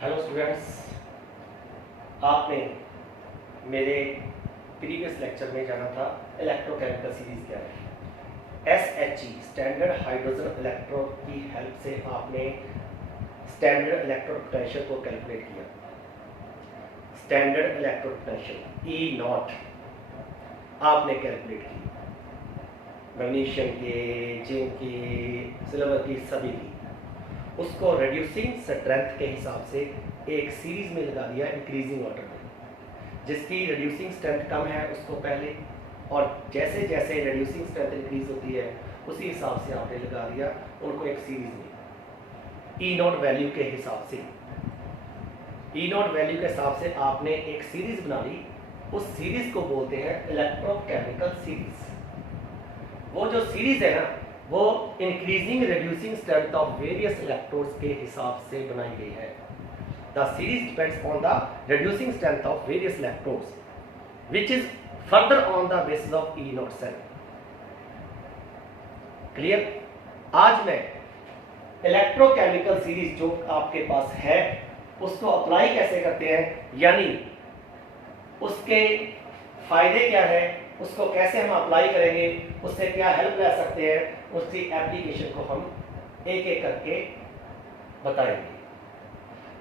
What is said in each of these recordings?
Hello students, आपने मेरे previous lecture में जाना था इलेक्ट्रोकेमिकल सीरीज क्या है। एसएचई स्टैंडर्ड हाइड्रोजन इलेक्ट्रोड की हेल्प से आपने स्टैंडर्ड इलेक्ट्रोड पोटेंशियल को कैलकुलेट किया। Standard electrode potential E not आपने कैलकुलेट की, मैग्नीशियम के, जिंक की, सिल्वर की, सभी की। उसको रिड्यूसिंग स्ट्रेंथ के हिसाब से एक सीरीज में लगा दिया इंक्रीजिंग ऑर्डर में। जिसकी रिड्यूसिंग स्ट्रेंथ कम है उसको पहले, और जैसे जैसे रिड्यूसिंग स्ट्रेंथ इंक्रीज होती है उसी हिसाब से आपने लगा दिया उनको एक सीरीज में ई नॉट वैल्यू के हिसाब से। ई नॉट वैल्यू के हिसाब से आपने एक सीरीज बना ली। उस सीरीज को बोलते हैं इलेक्ट्रोकेमिकल सीरीज। वो जो सीरीज है ना, वो increasing reducing strength of various electrodes के हिसाब से बनाई गई है। The series depends on the reducing strength of various electrodes which is further on the basis of E naught cell. Clear? आज मैं इलेक्ट्रोकेमिकल सीरीज जो आपके पास है उसको अप्लाई कैसे करते हैं, यानी उसके फायदे क्या है, उसको कैसे हम अप्लाई करेंगे, उससे क्या हेल्प ले सकते हैं, उसकी एप्लीकेशन को हम एक एक करके बताएंगे।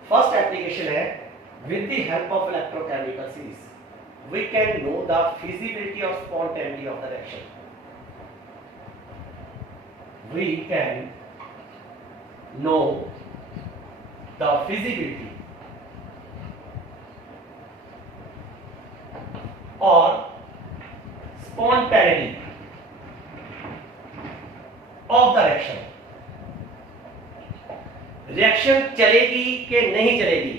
फर्स्ट एप्लीकेशन है with the help of electrochemical series we can know the feasibility of spontaneity of the reaction. We can know the feasibility और spontaneity of the reaction। Reaction चलेगी कि नहीं चलेगी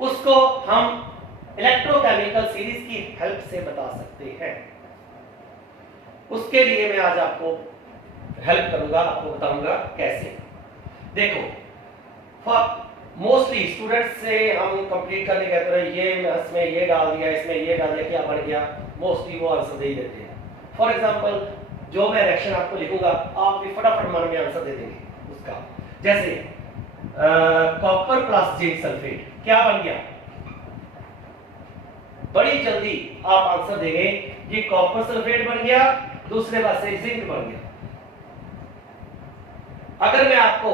उसको हम इलेक्ट्रोकेमिकल सीरीज की हेल्प से बता सकते हैं। उसके लिए मैं आज आपको हेल्प करूंगा, आपको बताऊंगा कैसे। देखो, मोस्टली स्टूडेंट्स से हम कंप्लीट करने कहते हैं ये इसमें ये डाल दिया, इसमें ये डाल दिया, क्या बन गया, मोस्टली वो आंसर दे ही देते हैं। फॉर एग्जांपल जो मैं रिएक्शन आपको लिखूंगा आप भी फटाफट मन में आंसर दे देंगे उसका। जैसे कॉपर प्लस जिंक सल्फेट क्या बन गया, बड़ी जल्दी आप आंसर देंगे ये कॉपर सल्फेट बन गया, दूसरे पास से जिंक बन गया। अगर मैं आपको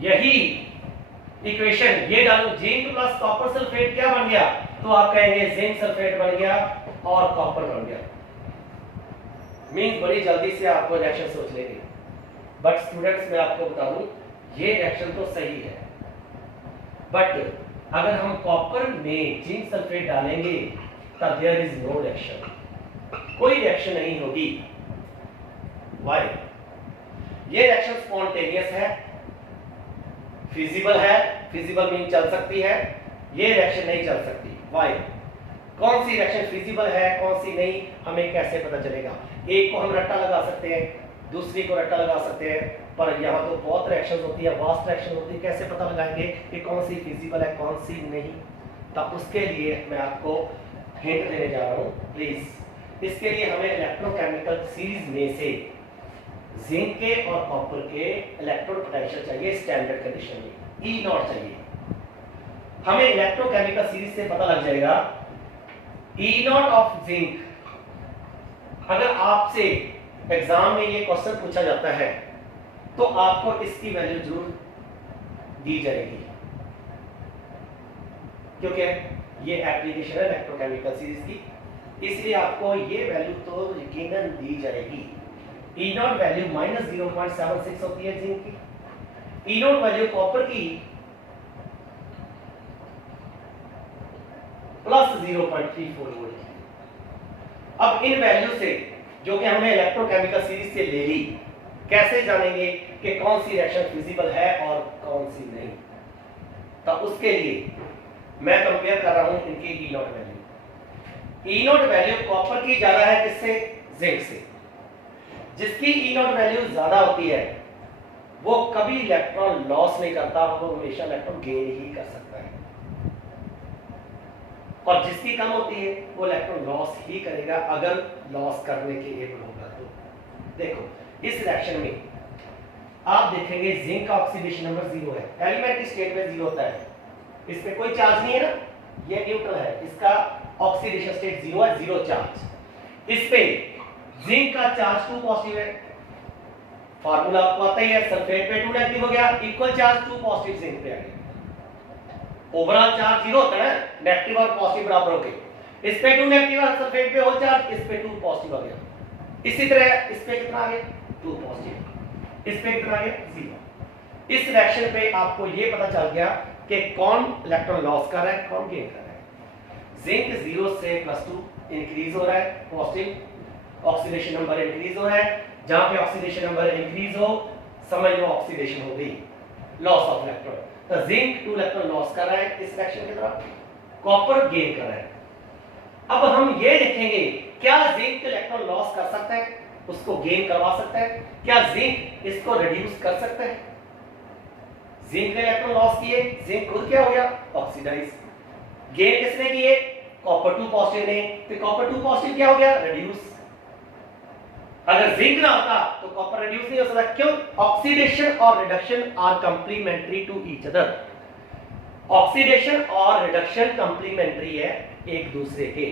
यही इक्वेशन ये डालूं जिंक प्लस कॉपर सल्फेट क्या बन गया, तो आप कहेंगे जिंक सल्फेट बन गया और कॉपर बन गया। मींस बड़ी जल्दी से आपको रिएक्शन सोच लेंगे। बट स्टूडेंट्स मैं आपको बता दूं ये रिएक्शन तो सही है, बट अगर हम कॉपर में जिंक सल्फेट डालेंगे तब देयर इज नो रिएक्शन, कोई रिएक्शन नहीं होगी। व्हाई? ये रिएक्शन स्पॉन्टेनियस है, फिजिबल है, फिजिबल मीन चल सकती है, ये रिएक्शन नहीं चल सकती। व्हाई? कौन सी रिएक्शन फिजिबल है कौन सी नहीं हमें कैसे पता चलेगा? एक को हम रट्टा लगा सकते हैं, दूसरी को रट्टा लगा सकते हैं, पर यहाँ तो बहुत रिएक्शंस होती है, वास्ट रिएक्शन होती है, कैसे पता लगाएंगे कि कौन सी फिजिबल है कौन सी नहीं? तब उसके लिए मैं आपको हिंट देने जा रहा हूँ। प्लीज इसके लिए हमें इलेक्ट्रोकेमिकल सीरीज में से जिंक के और कॉपर के इलेक्ट्रोड पोटेंशियल चाहिए स्टैंडर्ड कंडीशन में, ई नॉट चाहिए। हमें इलेक्ट्रोकेमिकल सीरीज से पता लग जाएगा ई नॉट ऑफ जिंक। अगर आपसे एग्जाम में ये क्वेश्चन पूछा जाता है तो आपको इसकी वैल्यू जरूर दी जाएगी, क्योंकि ये एप्लीकेशन है इलेक्ट्रोकेमिकल सीरीज की, इसलिए आपको ये वैल्यू तो यकीनन दी जाएगी। ई नॉट वैल्यू माइनस 0.76 होती है जिंक की, ई नॉट वैल्यू कॉपर की प्लस 0.34 वोल्ट। अब इन वैल्यू से जो कि हमने इलेक्ट्रोकेमिकल सीरीज से ले ली, कैसे जानेंगे कि कौन सी रिएक्शन फिजिबल है और कौन सी नहीं? तो उसके लिए मैं कंपेयर कर रहा हूं इनकी E not value. E not value copper की ज्यादा है किससे? जिंक से। जिसकी ई नॉट वैल्यू ज्यादा होती है वो कभी इलेक्ट्रॉन लॉस नहीं करता, वो हमेशा इलेक्ट्रॉन गेन ही कर सकता है, और जिसकी कम होती है वो इलेक्ट्रॉन लॉस ही करेगा अगर लॉस करने के एबल होगा तो। देखो इस रिएक्शन में आप देखेंगे जिंक का ऑक्सीडेशन नंबर 0 है, एलिमेंट्री स्टेट में 0 होता है, इसमें कोई चार्ज नहीं है ना, ये न्यूट्रल है, इसका ऑक्सीडेशन स्टेट 0 है, 0 चार्ज। इस पे जिंक का चार्ज 2 पॉजिटिव है, फार्मूला आपको आता ही है, सल्फेट पे 2 नेगेटिव हो गया, इक्वल चार्ज 2 पॉजिटिव जिंक पे आ गया। ओवरऑल चार्ज 0 होता है ना, नेगेटिव और पॉजिटिव बराबर हो गए। इस पे 2 नेगेटिव है सल्फेट पे, होल चार्ज, इस पे 2 पॉजिटिव आ गया। इसी तरह इस पे कितना आ गया 2 पॉजिटिव, इस पे कितना आ गया 0। इस रिएक्शन पे आपको ये पता चल गया कि कौन इलेक्ट्रॉन लॉस कर रहा है, कौन गेन कर रहा है। जिंक 0 से +2 इंक्रीज हो रहा है, पॉजिटिव ऑक्सीडेशन नंबर इंक्रीज हो रहा है। जहां पे ऑक्सीडेशन नंबर इंक्रीज हो समझ लो ऑक्सीडेशन हो गई, लॉस ऑफ इलेक्ट्रॉन। तो जिंक 2 इलेक्ट्रॉन लॉस कर रहा है इस रिएक्शन की तरफ, कॉपर गेन कर रहा है। अब हम ये देखेंगे क्या जिंक इलेक्ट्रॉन लॉस कर सकता है, उसको गेन करवा सकता है, क्या जिंक इसको रिड्यूस कर सकता है। जिंक ने इलेक्ट्रॉन लॉस किए, जिंक खुद क्या हो गया ऑक्सीडाइज। गेन किसने किए, कॉपर 2 पॉजिटिव ने, तो कॉपर 2 पॉजिटिव क्या हो गया रिड्यूस। अगर जिंक ना होता तो कॉपर रिड्यूस नहीं हो सकता, क्यों, ऑक्सीडेशन और reduction are complementary to each other. Oxidation और रिडक्शन कंप्लीमेंट्री है एक दूसरे के,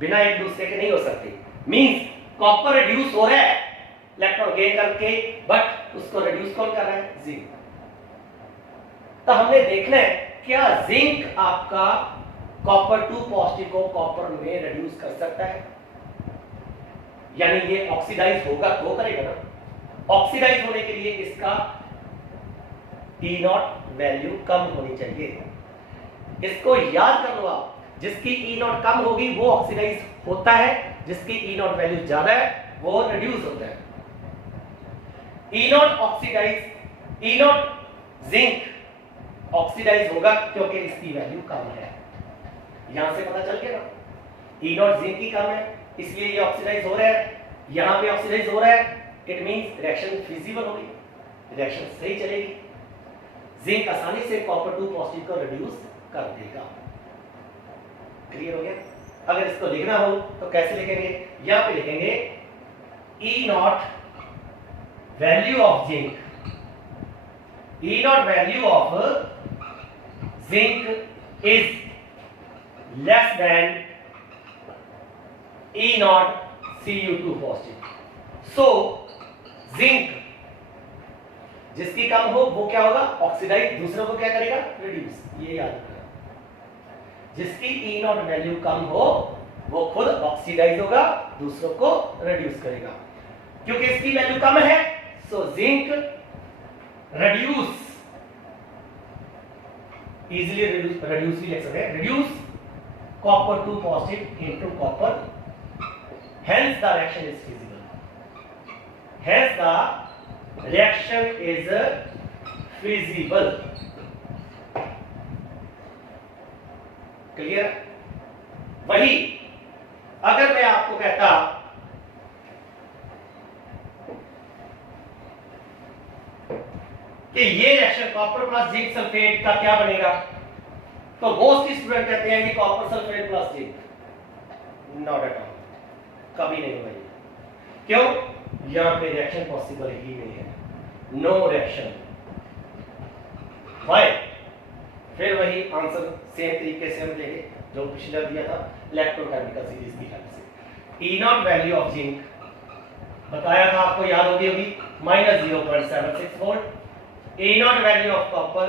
बिना एक दूसरे के नहीं हो सकते। मींस कॉपर रिड्यूस हो रहा है इलेक्ट्रॉन गेन करके, बट उसको रिड्यूस कौन कर रहा है, जिंक। तो हमने देखना है क्या जिंक आपका कॉपर 2 पॉजिटिव को कॉपर में रिड्यूस कर सकता है, यानी ये ऑक्सीडाइज होगा तो करेगा ना। ऑक्सीडाइज होने के लिए इसका E0 वैल्यू कम होनी चाहिए। इसको याद कर लो आप, जिसकी E0 कम होगी वो ऑक्सीडाइज होता है, जिसकी E0 वैल्यू ज्यादा है वो रिड्यूस होता है। E0 oxidise, E0 zinc oxidise होगा क्योंकि इसकी वैल्यू कम है। यहां से पता चल गया ना, E0 जिंक की कम है इसलिए ये ऑक्सीडाइज हो रहा है, यहां पे ऑक्सीडाइज हो रहा है, इट मींस रिएक्शन फिजिबल होगी, रिएक्शन सही चलेगी। जिंक आसानी से कॉपर 2 पॉजिटिव को रिड्यूस कर देगा। क्लियर हो गया। अगर इसको लिखना हो तो कैसे लिखेंगे, यहां पे लिखेंगे E0 value of zinc, E0 value of zinc is less than E0 Cu2 positive. So zinc जिसकी कम हो वो क्या होगा ऑक्सीडाइज, दूसरों को क्या करेगा रिड्यूस। ये याद रखना, जिसकी E0 वैल्यू कम हो वो खुद ऑक्सीडाइज होगा, दूसरों को रिड्यूस करेगा। क्योंकि इसकी वैल्यू कम है so zinc reduce, easily reduce भी लिख सकते हैं, reduce copper 2 positive into copper, hence the reaction is feasible, hence the reaction is feasible। Clear. वही अगर मैं आपको कहता कि ये reaction copper plus zinc sulphate का क्या बनेगा, तो मोस्ट स्टूडेंट कहते हैं ये copper sulphate plus zinc, not at all, कभी नहीं होगा। क्यों, यहां पे रिएक्शन पॉसिबल ही नहीं है, नो रिएक्शन। व्हाई, फिर वही आंसर सेम तरीके से हम देंगे जो पिछला दिया था इलेक्ट्रोकेमिकल सीरीज की हेल्प से। E0 वैल्यू ऑफ जिंक बताया था आपको, याद होगी -0.76 volt. E0 value of copper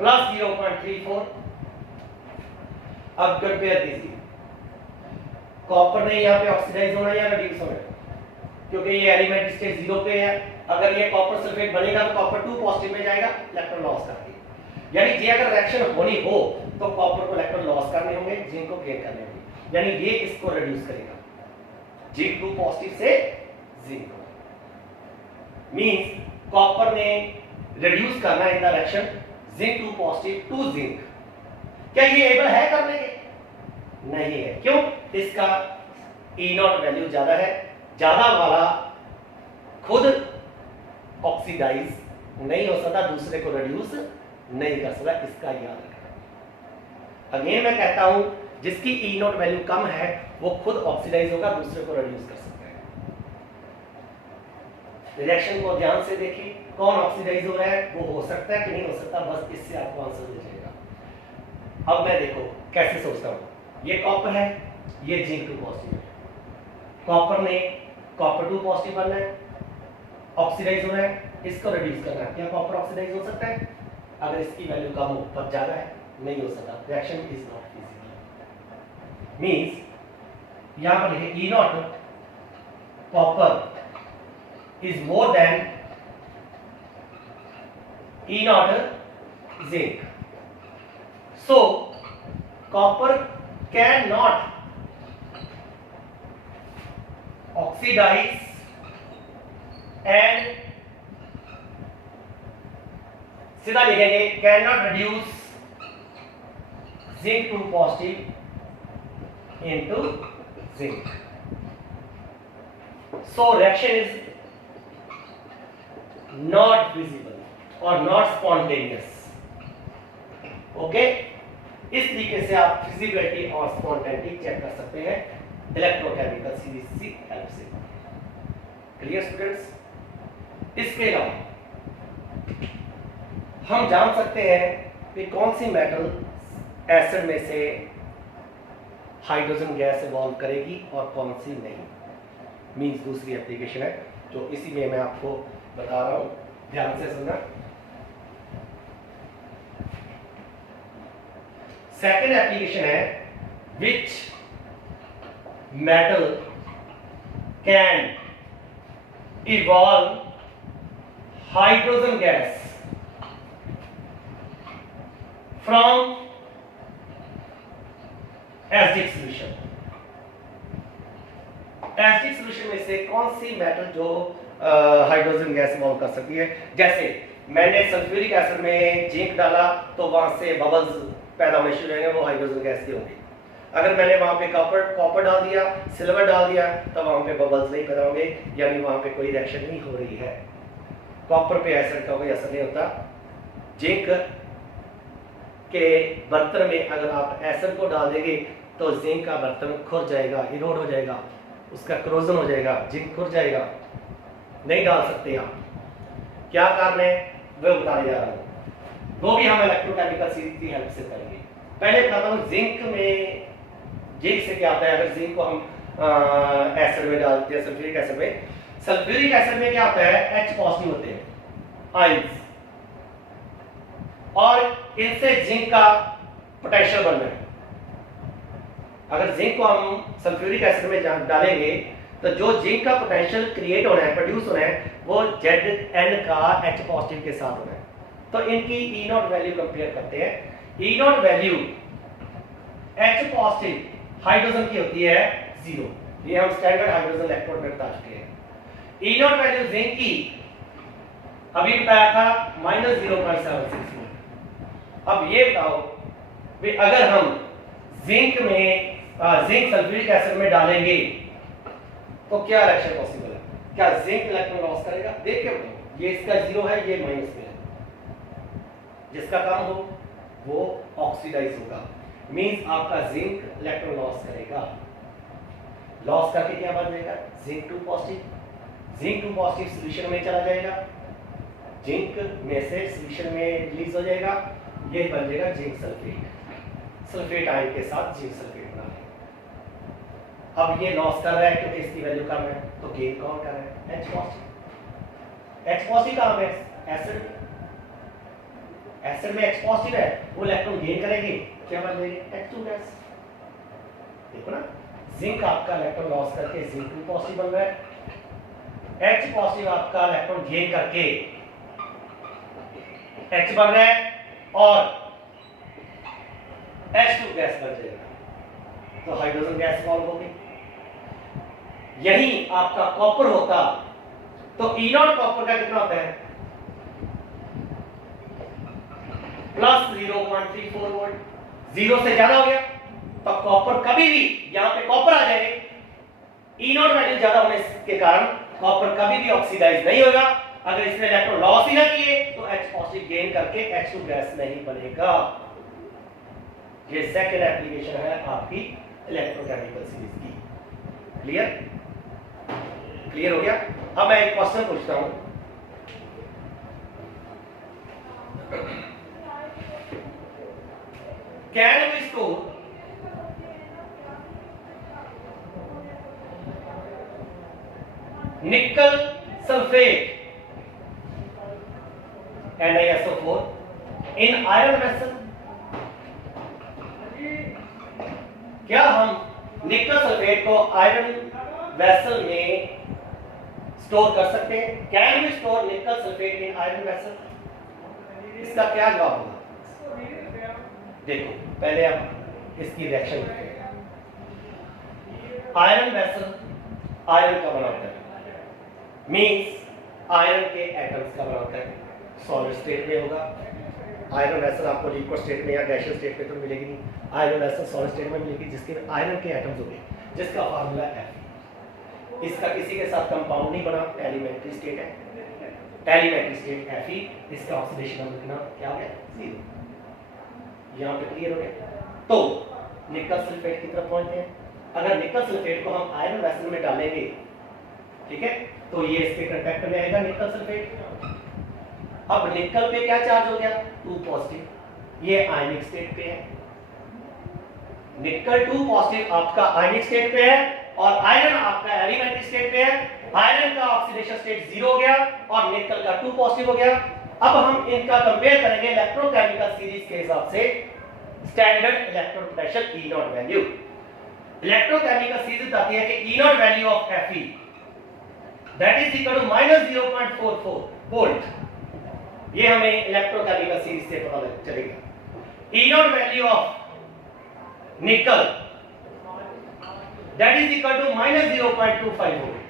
+0.34। अब कंपेयर कीजिए, कॉपर ने यहाँ पे ऑक्सीडाइज होना या रिड्यूस होना, क्योंकि ये एलिमेंट स्टेट 0 पे है। अगर ये कॉपर सल्फेट बनेगा तो कॉपर 2 पॉजिटिव में जाएगा, इलेक्ट्रॉन लॉस करके। यानी ये अगर रिएक्शन होनी हो तो कॉपर को इलेक्ट्रॉन लॉस करने होंगे, जिंक को गेन करने होंगे, यानी ये इसको रिड्यूस करेगा, जिंक 2 पॉजिटिव से जिंक। मींस कॉपर ने रिड्यूस करना in the reaction zinc 2 positive to zinc. क्या ये एबल है करने के? नहीं है। क्यों? इसका E0 वैल्यू ज्यादा है, ज्यादा वाला खुद ऑक्सीडाइज नहीं हो सकता, दूसरे को रिड्यूस नहीं कर सकता, इसका याद रखना। अगेन मैं कहता हूं जिसकी E0 वैल्यू कम है वो खुद ऑक्सीडाइज होगा, दूसरे को रिड्यूस कर सकता है। रिएक्शन को ध्यान से देखिए, कौन ऑक्सीडाइज हो रहा है वो हो सकता है कि नहीं हो सकता, बस इससे आपको आंसर मिल जाएगा। अब मैं देखो कैसे सोचता हूँ, ये कॉपर है, ये जिंक 2 पॉजिटिव है, कॉपर ने कॉपर 2 पॉजिटिव बनना है, ऑक्सीडाइज हो रहा है, इसको रिड्यूस करना है। क्या कॉपर ऑक्सीडाइज हो सकता है? अगर इसकी वैल्यू कम हो पर ज्यादा है, नहीं हो सकता, reaction is not feasible. Means यहां पर लिखे E naught copper is more than E naught zinc, so copper can not oxidize and सीधा लिखेंगे can not reduce zinc 2 positive into zinc, so reaction is not visible और not spontaneous. Okay, इस तरीके से आप फिजिबिलिटी और spontaneity check कर सकते हैं इलेक्ट्रोकेमिकल सीरीज की हेल्प से। Clear students? इसके अलावा हम जान सकते हैं कि कौन सी मेटल एसिड में से हाइड्रोजन गैस इवॉल्व करेगी और कौन सी नहीं। मींस दूसरी एप्लीकेशन है जो इसी में मैं आपको बता रहा हूं, ध्यान से सुनना। सेकेंड एप्लीकेशन है विच metal can evolve hydrogen gas from acidic solution। Acidic solution में से कौन सी मेटल जो हाइड्रोजन गैस इवॉल्व कर सकती है? जैसे मैंने सल्फ्यूरिक एसिड में जिंक डाला तो वहां से बबल्स पैदा होने शुरू होंगे, वो हाइड्रोजन गैस के होंगे। अगर मैंने वहां पे कॉपर डाल दिया, सिल्वर डाल दिया, तो वहां पे बबल्स नहीं पैदा होंगे, यानी वहां पे कोई रिएक्शन नहीं हो रही है। कॉपर पे एसिड का कोई असर नहीं होता। जिंक के बर्तन में अगर आप एसिड को डाल देंगे तो जिंक का बर्तन खुर जाएगा, इरोड हो जाएगा, उसका क्रोजन हो जाएगा, जिंक खुर जाएगा, नहीं डाल सकते आप। क्या कारण है वो बताने जा रहा हूं, वो भी हम इलेक्ट्रोकेमिकल सीरीज की हेल्प से करेंगे। पहले बताता हूं जिंक में, जिंक से क्या होता है? अगर जिंक को हम एसिड में डालते हैं, सल्फ्यूरिक एसिड में, सल्फ्यूरिक एसिड में क्या होता है? H पॉजिटिव होते हैं आयंस, और इनसे जिंक का पोटेंशियल बनना है। अगर जिंक को हम सल्फ्यूरिक एसिड में डालेंगे तो जो जिंक का पोटेंशियल क्रिएट होना है, प्रोड्यूस होना है, वो Zn का H पॉजिटिव के साथ होना है। तो इनकी ई नॉट वैल्यू कंपेयर करते हैं। E not value H positive hydrogen की होती है 0, ये हम स्टैंडर्ड हाइड्रोजन इलेक्ट्रोड में बता चुके हैं। ई नॉट वैल्यू जिंक की अभी बताया था -0.76 वोल्ट। अब ये बताओ कि अगर हम जिंक में जिंक सल्फ्यूरिक एसिड में डालेंगे तो क्या रिएक्शन पॉसिबल है? क्या जिंक इलेक्ट्रॉन लॉस करेगा? देख के बताओ, ये इसका 0 है, ये माइनस में है, जिसका कम हो वो ऑक्सीडाइज होगा, मींस आपका जिंक इलेक्ट्रॉन लॉस करेगा। लॉस करके क्या बन जाएगा? Zinc 2 positive. Zinc 2 positive solution में चला जाएगा, जिंक में से सॉल्यूशन में रिलीज हो जाएगा, ये बन जाएगा जिंक सल्फेट। सल्फेट आयन के साथ जिंक सल्फेट बना लेगा। अब ये लॉस कर रहा है क्योंकि इसकी वैल्यू कम है, तो गेन कौन कर रहा है? H positive. H पॉजिटिव कहां है? एसिड। एसिड में H पॉजिटिव है, वो इलेक्ट्रॉन गेन करेंगे, क्या बन जाएगी? H2 gas. देखो ना, जिंक आपका इलेक्ट्रॉन लॉस करके जिंक 2 पॉजिटिव बन रहा है, H पॉजिटिव आपका इलेक्ट्रॉन गेन करके H बन रहा है और H2 गैस बन जाएगा, तो हाइड्रोजन गैस फॉर्म होगी। यही आपका कॉपर होता तो ई नॉट कॉपर का कितना होता है? +0.34 वोल्ट। 0 से ज्यादा हो गया तो कॉपर कभी भी, यहां पे कॉपर आ जाएंगे, ई नॉट वैल्यू ज्यादा होने के कारण कॉपर कभी भी ऑक्सीडाइज नहीं होगा। अगर इसने इलेक्ट्रॉन लॉस ही ना किए तो H पॉजिटिव गेन करके H2 गैस नहीं बनेगा। ये सेकंड एप्लीकेशन है आपकी इलेक्ट्रोकेमिकल सीरीज की। क्लियर? क्लियर हो गया? अब मैं एक क्वेश्चन पूछता हूं, can we store nickel sulphate NiSO4 in iron vessel? क्या हम निकल सल्फेट को आयरन वेसल में स्टोर कर सकते हैं? Can we store nickel sulphate in iron vessel? इसका क्या जवाब होगा? देखो पहले आप इसकी रिएक्शन देखते हैं। आयरन वेसल आयरन का बना होता है, मींस आयरन के एटम्स का बना होता है। सॉलिड स्टेट में होगा आयरन वेसल, आपको लिक्विड स्टेट में या गैसियस स्टेट में तो मिलेगी नहीं। आयरन वेसल सॉलिड स्टेट में मिलेगी जिसके आयरन के एटम्स होंगे, जिसका फार्मूला Fe। इसका किसी के साथ कंपाउंड नहीं बना, एलिमेंट्री स्टेट है, एलिमेंट्री स्टेट Fe। इसका ऑक्सीडेशन नंबर कितना क्या हो गया? 0। यहां पे क्लियर हो गया। तो निकल सल्फेट की तरफ पहुंचते हैं। अगर निकल सल्फेट को हम आयरन वेसल में डालेंगे, ठीक है, तो ये इसके कांटेक्ट में आएगा निकल सल्फेट। अब निकल पे क्या चार्ज हो गया? 2 पॉजिटिव। ये आयनिक स्टेट पे है। निकल 2 पॉजिटिव आपका आयनिक स्टेट पे है और आयरन आपका एलिमेंट्री स्टेट पे है। आयरन का ऑक्सीडेशन स्टेट 0 हो गया और निकल का 2 पॉजिटिव हो गया। अब हम इनका कंपेयर करेंगे इलेक्ट्रोकेमिकल सीरीज के हिसाब से। Standard electron potential E0 value, electrochemical series बताती है कि E0 value of Fe that is equal to -0.44 volt. ये हमें इलेक्ट्रोकेमिकल सीरीज से पता चलेगा। E0 value of nickel that is equal to -0.25 volt.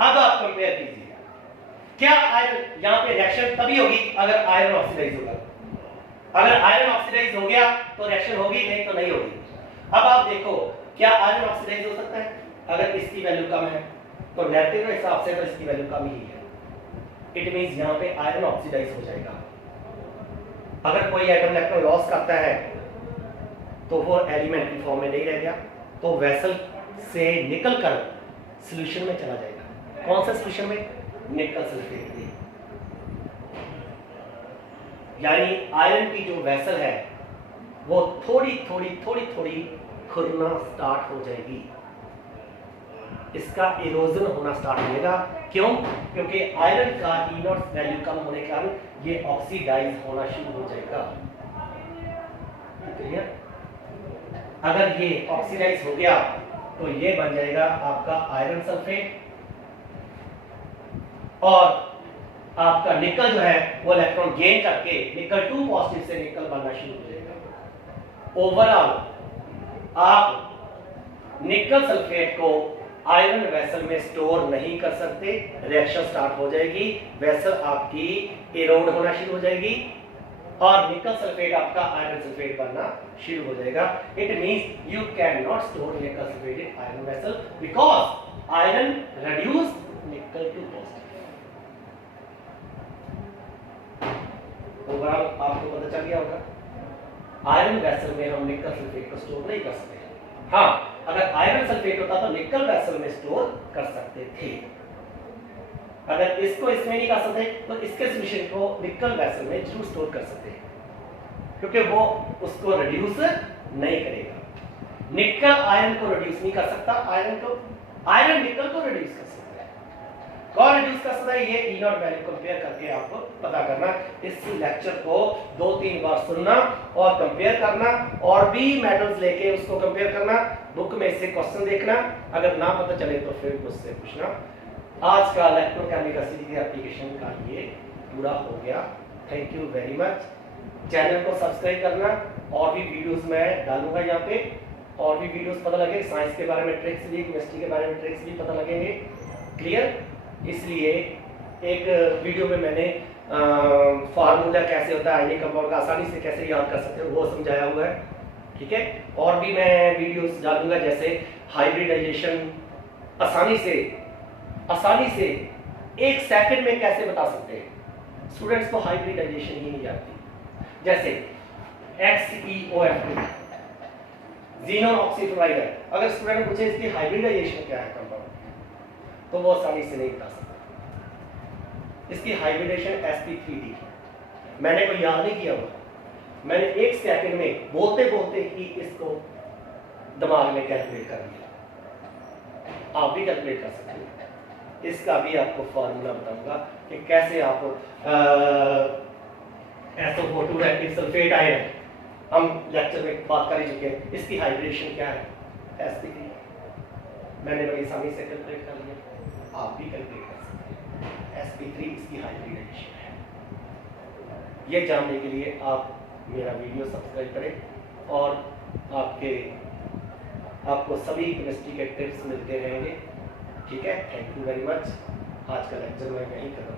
अब आप कंपेयर कीजिए, क्या आयरन यहां पे रिएक्शन तभी होगी अगर आयरन ऑक्सीडाइज होगा। अगर आयरन ऑक्सीडाइज हो गया तो रिएक्शन होगी, नहीं तो नहीं होगी। अब आप देखो क्या आयरन ऑक्सीडाइज हो सकता है? अगर इसकी वैल्यू कम है तो नेगेटिव के हिसाब से तो इसकी वैल्यू कम ही है। इट मींस यहां पे आयरन ऑक्सीडाइज हो जाएगा। अगर कोई एटम इलेक्ट्रॉन लॉस करता है तो वो एलिमेंट्री फॉर्म में नहीं रह गया, तो वेसल से निकल कर सॉल्यूशन में चला जाएगा। कौन सा सॉल्यूशन में? निकल सल्फेट में। यानी आयरन की जो वेसल है वो थोड़ी थोड़ी खुरना स्टार्ट हो जाएगी। इसका इरोजन होना स्टार्ट हो जाएगा। क्यों? क्योंकि आयरन का E0 वैल्यू कम होने के कारण ये ऑक्सीडाइज होना शुरू हो जाएगा। क्लियर? अगर ये ऑक्सीडाइज हो गया तो ये बन जाएगा आपका आयरन सल्फेट और आपका निकल जो है वो इलेक्ट्रॉन गेन करके निकल 2 पॉजिटिव से निकल बनना शुरू हो जाएगा। ओवरऑल आप निकल सल्फेट को आयरन वेसल में स्टोर नहीं कर सकते, रिएक्शन स्टार्ट हो जाएगी, वेसल आपकी इरोड होना शुरू हो जाएगी और निकल सल्फेट आपका आयरन सल्फेट बनना शुरू हो जाएगा। It means you can not store nickel sulphate in iron vessel because iron reduce nickel two positive. Overall आपको पता चल गया होगा आयरन वेसल में हम निकल सल्फेट को स्टोर नहीं कर सकते। हाँ, अगर आयरन सल्फेट होता तो निकल वेसल में स्टोर कर सकते थे। अगर इसको इसमें नहीं कर सकते तो इसके सॉल्यूशन को निकल वेसल में जरूर स्टोर कर सकते हैं, क्योंकि वो उसको रिड्यूस नहीं करेगा। निकल आयरन को रिड्यूस नहीं कर सकता, आयरन निकल को रिड्यूस कर सकता है। कौन रिड्यूस कर सकता है? ये E0 वैल्यू कंपेयर करके आपको पता करना। इस लेक्चर को 2-3 बार सुनना और कंपेयर करना और भी मेटल्स लेके उसको कंपेयर करना। बुक में से क्वेश्चन देखना, अगर ना पता चले तो फिर मुझसे पूछना। आज का इलेक्ट्रोकेमिकल सीरीज एप्लीकेशन का ये पूरा हो गया। Thank you very much. Channel को सब्सक्राइब करना, और भी वीडियोस मैं डालूंगा यहाँ पे, और भी वीडियोस पता लगे साइंस के बारे में ट्रिक्स भी, केमिस्ट्री के बारे में ट्रिक्स भी पता लगेंगे। क्लियर? इसलिए एक वीडियो में मैंने फार्मूला कैसे होता है आयनिक कंपाउंड का आसानी से कैसे याद कर सकते हो वो समझाया हुआ है। ठीक है? और भी मैं वीडियोस डालूंगा, जैसे हाइब्रिडाइजेशन आसानी से 1 सेकंड में कैसे बता सकते हैं। स्टूडेंट्स को हाइब्रिडाइजेशन ही नहीं आती। जैसे XeOF2 ज़ीनोन ऑक्सीफ्लोराइड, अगर स्टूडेंट पूछे इसकी हाइब्रिडाइजेशन क्या है कंपाउंड, तो वो आसानी से नहीं बता सकता। इसकी हाइब्रिडेशन sp3d, मैंने कोई याद नहीं किया हुआ, मैंने 1 सेकंड में बोलते बोलते ही इसको दिमाग में कैलकुलेट कर लिया। आप भी कैलकुलेट कर सकते हो। इसका भी आपको फार्मूला बताऊंगा कि कैसे आप SO4 एक्टिव सल्फेट आयन, हम लेक्चर में बात कर ही चुके हैं, इसकी हाइड्रेशन क्या है, sp3। मैंने बड़ी आसानी से कैलकुलेट कर लिया, आप भी कैलकुलेट कर सकते हैं। sp3 इसकी हाइब्रिडाइजेशन है। ये जानने के लिए आप मेरा वीडियो सब्सक्राइब करें और आपको सभी केमिस्ट्री के टिप्स मिलते रहेंगे। ठीक है, थैंक यू वेरी मच। आज का लेक्चर मैं यहीं खत्म